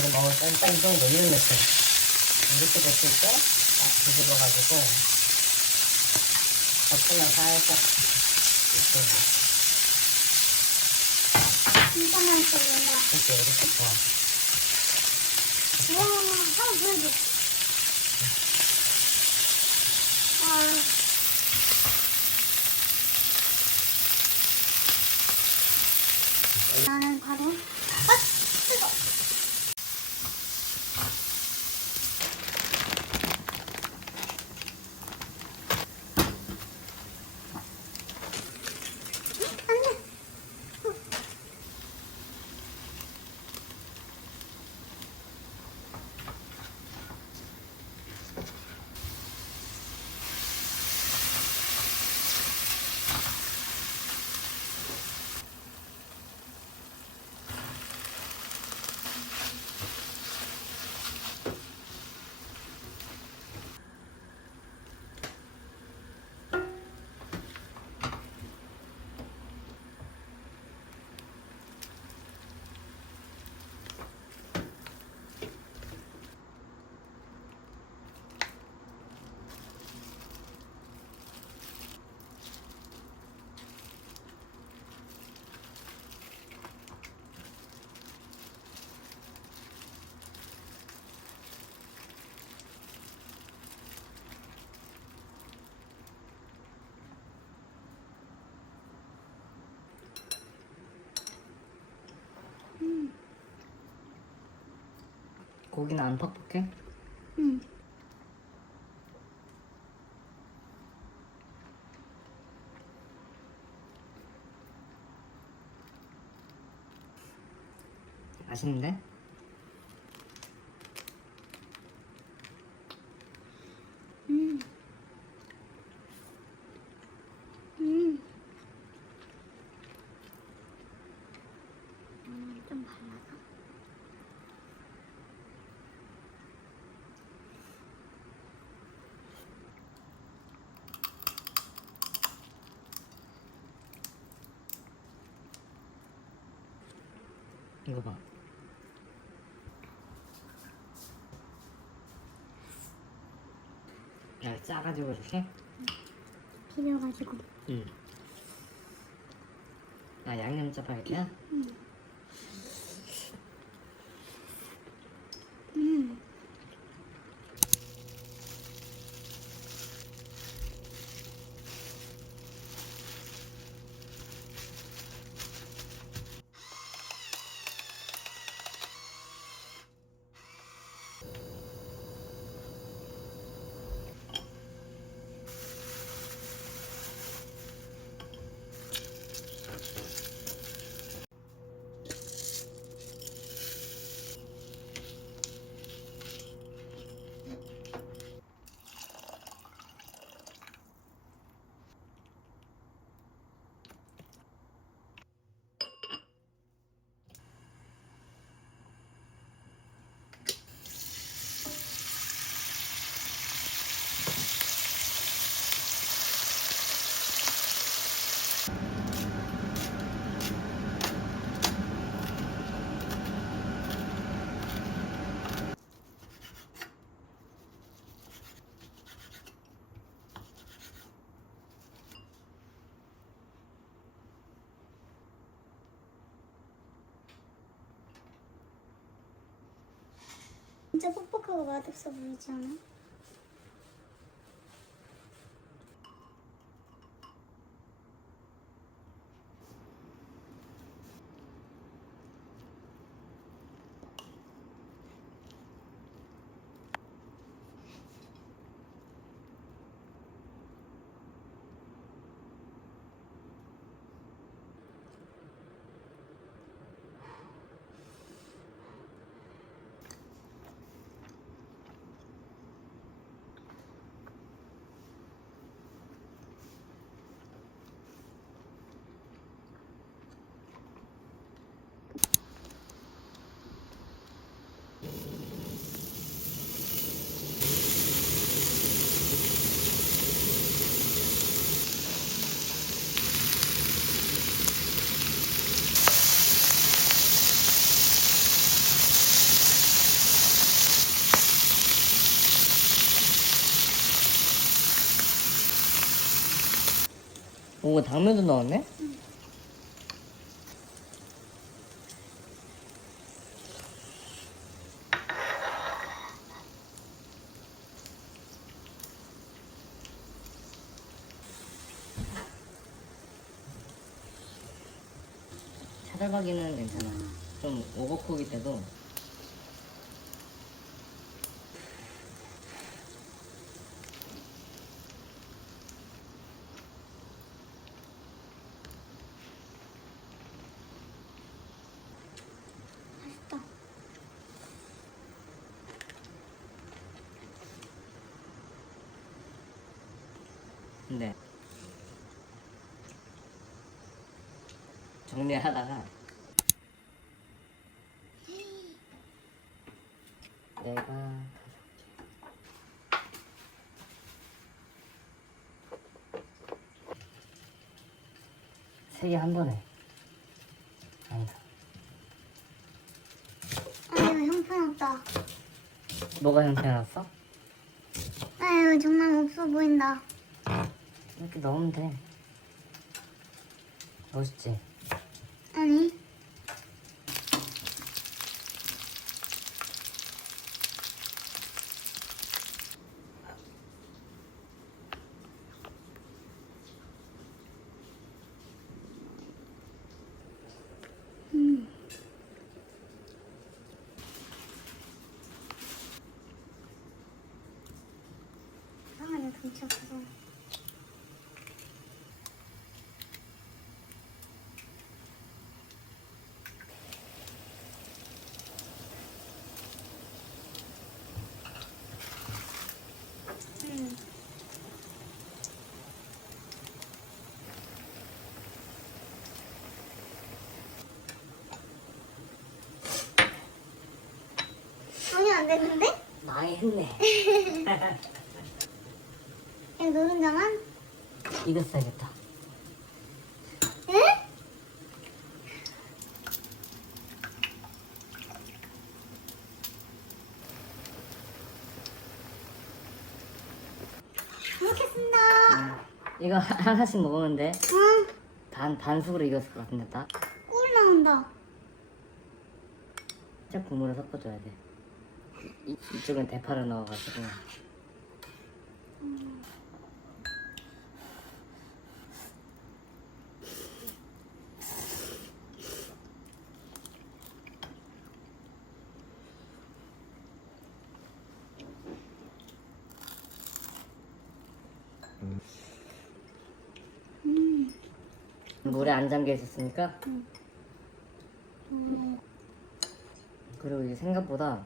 지금 먹을 땐딱 정도 이런 느낌. 이렇게 됐을 때 딱 뒤집어가지고 버튼을 살짝 진짜 많이 썰린다. 이렇게 좋아. 우와, 한번 보여줘. 나는 바로 뜨거. 안돼. 고기는 안 퍽퍽해? 응. 맛있는데? 음. 음. 좀 발라서. 이거 봐. 야, 짜가지고 이렇게? 비벼가지고. 응. 아, 양념 짜파게티야? 음. 진짜 뻑뻑하고 맛없어 보이지 않아? 오, 당면도 넣었네? 차돌박이는 괜찮아. 좀 오버쿡일 때도. 맛있다. 근데 정리하다가 내가 세 개 한 번에. 아니다. 아유, 형편없다. 뭐가 형편없어? 아유, 정말 없어 보인다. 이렇게 넣으면 돼. 멋있지? 아니. 이상하네, 덩치 없어서. 아니, 안 되는데? 많이 했네. 이거 노른자만? 이거 써야겠다. 응? 잘 먹겠습니다. 이거 하나씩 먹으면 돼. 응, 반숙으로 익었을 것 같은데 딱. 꿀 나온다. 살짝 국물을 섞어줘야 돼. 이쪽은 대파를 넣어가지고. 물에 안 잠겨 있었으니까. 그리고 이게 생각보다